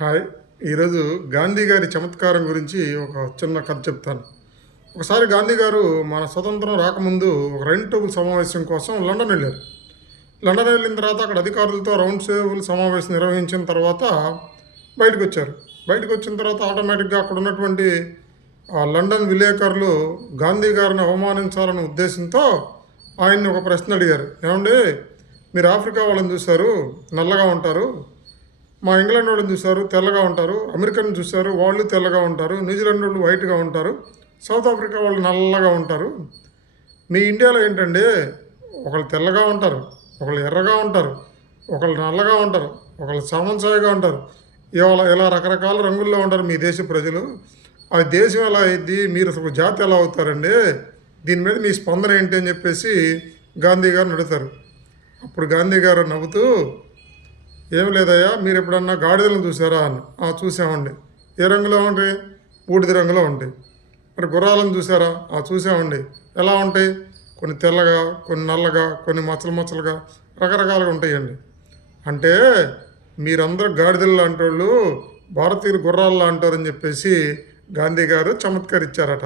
Hi. ఈరోజు గాంధీ గారి చమత్కారం గురించి ఒక చిన్న కథ చెప్తాను. ఒకసారి గాంధీ గారు మన స్వతంత్రం రాకముందు ఒక రౌండ్ టేబుల్ సమావేశం కోసం లండన్ వెళ్ళారు. లండన్ వెళ్ళిన తర్వాత అక్కడ అధికారులతో రౌండ్ టేబుల్ సమావేశం నిర్వహించిన తర్వాత బయటకు వచ్చారు. బయటకు వచ్చిన తర్వాత ఆటోమేటిక్గా అక్కడ ఉన్నటువంటి ఆ లండన్ విలేకరులు గాంధీ గారిని అవమానించాలనే ఉద్దేశంతో ఆయన్ని ఒక ప్రశ్న అడిగారు. ఏమండి మీరు ఆఫ్రికా వాళ్ళని చూశారు నల్లగా ఉంటారు మా ఇంగ్లాండ్ వాళ్ళని చూశారు తెల్లగా ఉంటారు. అమెరికన్ చూశారు వాళ్ళు తెల్లగా ఉంటారు. న్యూజిలాండ్ వాళ్ళు వైట్గా ఉంటారు. సౌత్ ఆఫ్రికా వాళ్ళు నల్లగా ఉంటారు. మీ ఇండియాలో ఏంటంటే ఒకళ్ళు తెల్లగా ఉంటారు ఒకళ్ళు ఎర్రగా ఉంటారు ఒకళ్ళు నల్లగా ఉంటారు ఒకళ్ళు సామంసాయిగా ఉంటారు. ఇవాళ ఇలా రకరకాల రంగుల్లో ఉంటారు మీ దేశ ప్రజలు. ఆ దేశం ఎలా అయింది మీరు అసలు జాతి ఎలా అవుతారండి దీని మీద మీ స్పందన ఏంటి అని చెప్పేసి గాంధీ గారు నడుతారు. అప్పుడు గాంధీ గారు నవ్వుతూ ఏం లేదయ్యా మీరు ఎప్పుడన్నా గాడిదలను చూసారా అని. "ఆ, చూసామండి ఏ రంగులో ఉంటాయి బూడిద రంగులో ఉంటాయి మరి గుర్రాలను చూసారా ఆ చూసామండి ఎలా ఉంటాయి కొన్ని తెల్లగా కొన్ని నల్లగా కొన్ని మచ్చలు మచ్చలుగా రకరకాలుగా ఉంటాయండి. అంటే మీరందరూ గాడిదలు లాంటి వాళ్ళు భారతీయులు గుర్రాలు అని చెప్పేసి గాంధీ గారు చమత్కరించారట